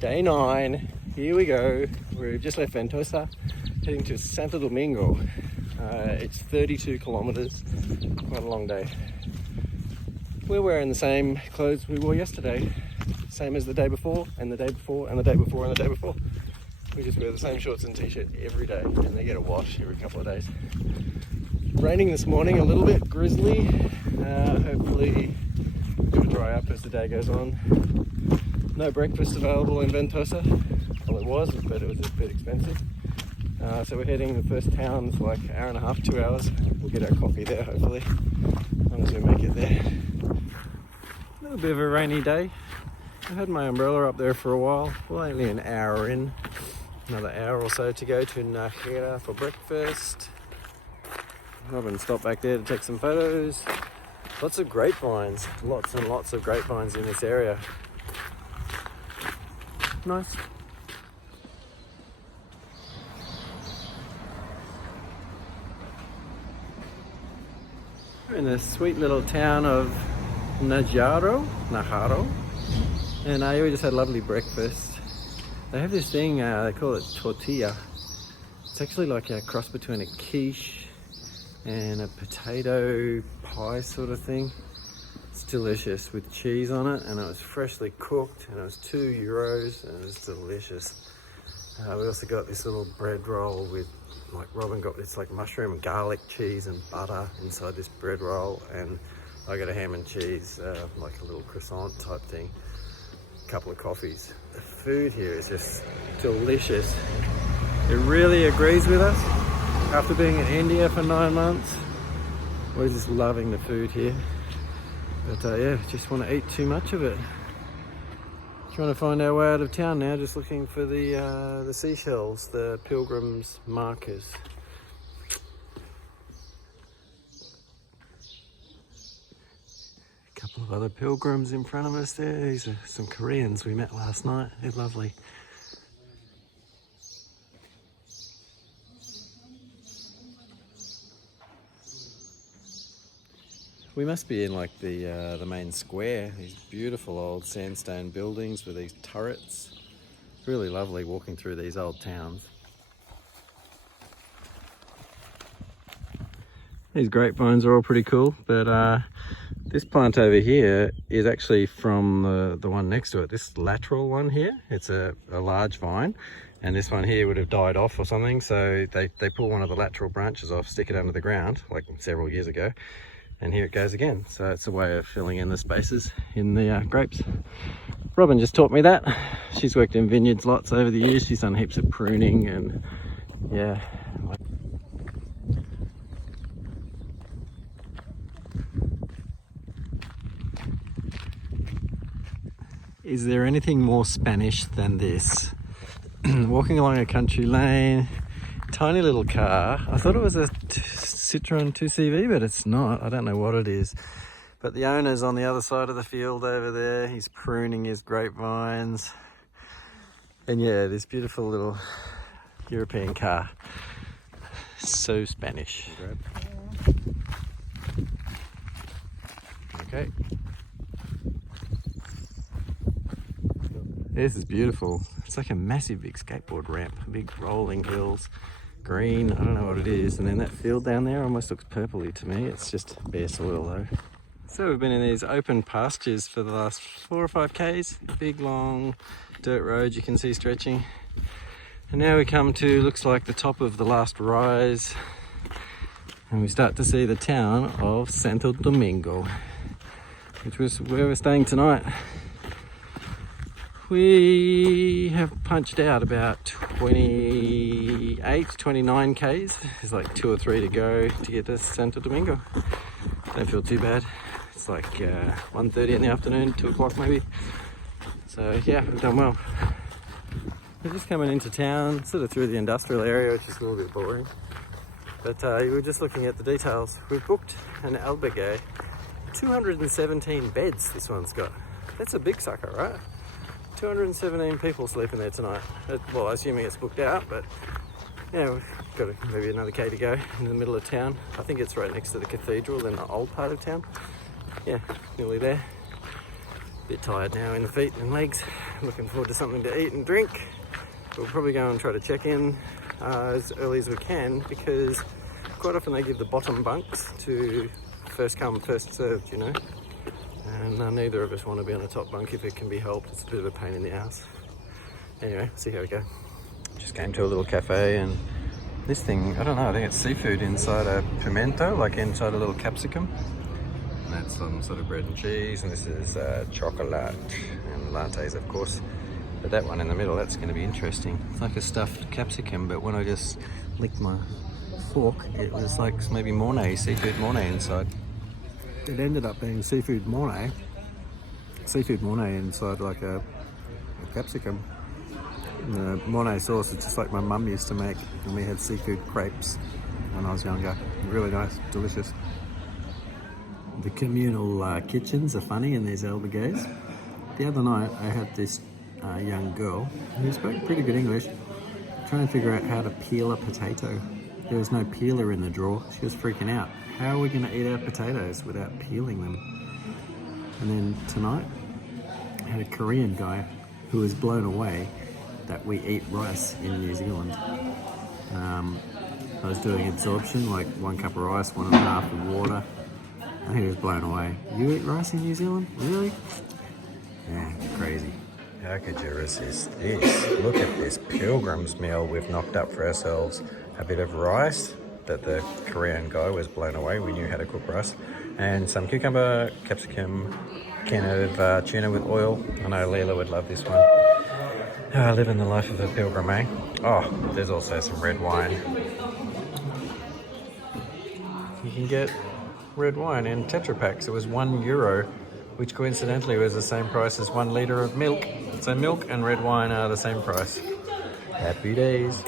Day 9, here we go. We've just left Ventosa, heading to Santo Domingo. It's 32 kilometers, quite a long day. We're wearing the same clothes we wore yesterday, same as the day before, and the day before, and the day before, and the day before. We just wear the same shorts and t-shirt every day, and they get a wash every couple of days. Raining this morning, a little bit grizzly. Hopefully it'll dry up as the day goes on. No breakfast available in Ventosa. Well, it was, but it was a bit expensive. So we're heading to the first town. It's like an hour and a half, 2 hours. We'll get our coffee there, hopefully, as long as we make it there. A little bit of a rainy day. I had my umbrella up there for a while. We're only an hour in. Another hour or so to go to Najera for breakfast. Robin stopped back there to take some photos. Lots of grapevines. Lots and lots of grapevines in this area. Nice. We're in the sweet little town of Najaro, and we just had a lovely breakfast. They have this thing, they call it tortilla. It's actually like a cross between a quiche and a potato pie sort of thing. It's delicious with cheese on it, and it was freshly cooked, and it was €2, and it was delicious. We also got this little bread roll with, like Robin got this like mushroom and garlic cheese and butter inside this bread roll, and I got a ham and cheese, like a little croissant type thing. A couple of coffees. The food here is just delicious. It really agrees with us. After being in India for 9 months, we're just loving the food here. But yeah, just want to eat too much of it. Trying to find our way out of town now, just looking for the seashells, the pilgrims' markers. A couple of other pilgrims in front of us there. These are some Koreans we met last night. They're lovely. We must be in like the main square. These beautiful old sandstone buildings with these turrets. Really lovely walking through these old towns. These grapevines are all pretty cool, but this plant over here is actually from the one next to it. This lateral one here, it's a large vine, and this one here would have died off or something, so they pull one of the lateral branches off, stick it under the ground like several years ago. And here it goes again. So it's a way of filling in the spaces in the grapes. Robin just taught me that. She's worked in vineyards lots over the years. She's done heaps of pruning and yeah. Is there anything more Spanish than this? Walking along a country lane, tiny little car. I thought it was a Citroen 2CV, but it's not. I don't know what it is. But the owner's on the other side of the field over there. He's pruning his grapevines. And yeah, this beautiful little European car. So Spanish. Okay. This is beautiful. It's like a massive big skateboard ramp, big rolling hills. Green, I don't know what it is, and then that field down there almost looks purpley to me. It's just bare soil though. So we've been in these open pastures for the last 4 or 5 k's, big long dirt roads you can see stretching, and now we come to, looks like the top of the last rise, and we start to see the town of Santo Domingo, which was where we're staying tonight. We have punched out about 28, 29 k's. There's like 2 or 3 to go to get to Santo Domingo. Don't feel too bad. It's like 1:30 in the afternoon, 2 o'clock maybe. So yeah, we've done well. We're just coming into town, sort of through the industrial area, which is a little bit boring. But we were just looking at the details. We've booked an albergue, 217 beds this one's got. That's a big sucker, right? 217 people sleeping there tonight. Well, assuming it's booked out, but yeah, we've got maybe another K to go in the middle of town. I think it's right next to the cathedral in the old part of town. Yeah, nearly there. Bit tired now in the feet and legs. looking forward to something to eat and drink. We'll probably go and try to check in as early as we can, because quite often they give the bottom bunks to first come, first served, you know. And neither of us want to be on the top bunk if it can be helped. It's a bit of a pain in the ass. Anyway, see how we go. Just came to a little cafe, and this thing, I don't know, I think it's seafood inside a pimento, like inside a little capsicum. And that's some sort of bread and cheese, and this is chocolate and lattes, of course. But that one in the middle, that's going to be interesting. It's like a stuffed capsicum, but when I just licked my fork, it was like maybe Mornay, seafood Mornay inside. It ended up being seafood Mornay inside like a capsicum. And the Mornay sauce is just like my mum used to make when we had seafood crepes when I was younger. Really nice, delicious. The communal kitchens are funny in these albergues. The other night I had this young girl who spoke pretty good English trying to figure out how to peel a potato. There was no peeler in the drawer. She was freaking out. How are we going to eat our potatoes without peeling them? And then tonight I had a Korean guy who was blown away that we eat rice in New Zealand. I was doing absorption, like 1 cup of rice, 1.5 of water, and he was blown away. You eat rice in New Zealand? Really? Yeah, crazy. How could you resist this? Look at this pilgrim's meal we've knocked up for ourselves. A bit of rice that the Korean guy was blown away. We knew how to cook rice. And some cucumber, capsicum, can of tuna with oil. I know Leela would love this one. Living the life of a pilgrim, eh? Oh, there's also some red wine. You can get red wine in Tetra Packs. It was €1, which coincidentally was the same price as 1 litre of milk. So milk and red wine are the same price. Happy days.